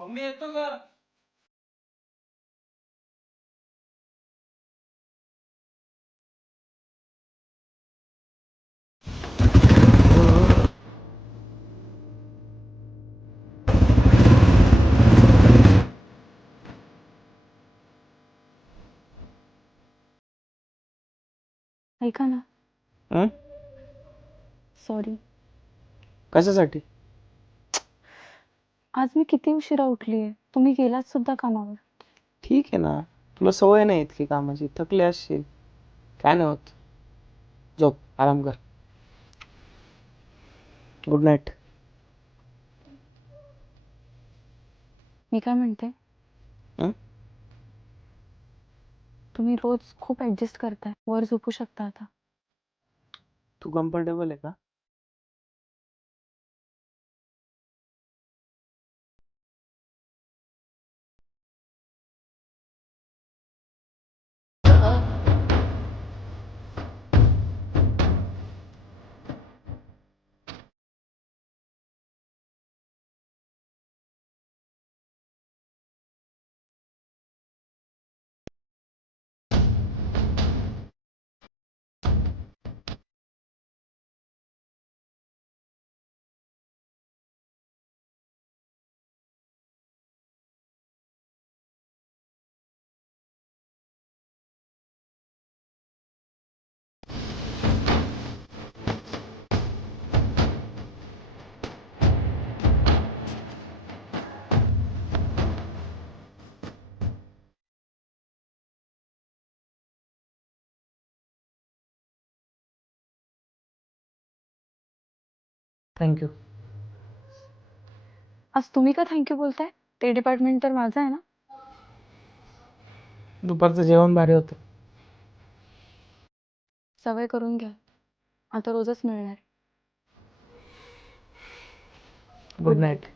Mummy येतो का? ऐका ना. हं? सॉरी. कशासाठी? आज मी किती उशिरा उठलीये, तुम्ही गेलात सुद्धा कामावर. ठीक आहे ना, तुला सवय नाही इतकी कामाची, थकली असशील. काय नाही होत, झोप, आराम कर. Good night. मी काय म्हणते, हं? तुम्ही रोज खूप ऍडजस्ट करताय, वर झोपू शकता आता. तू कम्फर्टेबल आहे का? थँक्यू. आज तुम्ही का थँक्यू बोलताय? ते डिपार्टमेंट तर माझं आहे ना. दुपारचं जेवण भारी होतं. सवय करून घ्या, आता रोजच मिळणार. Good night.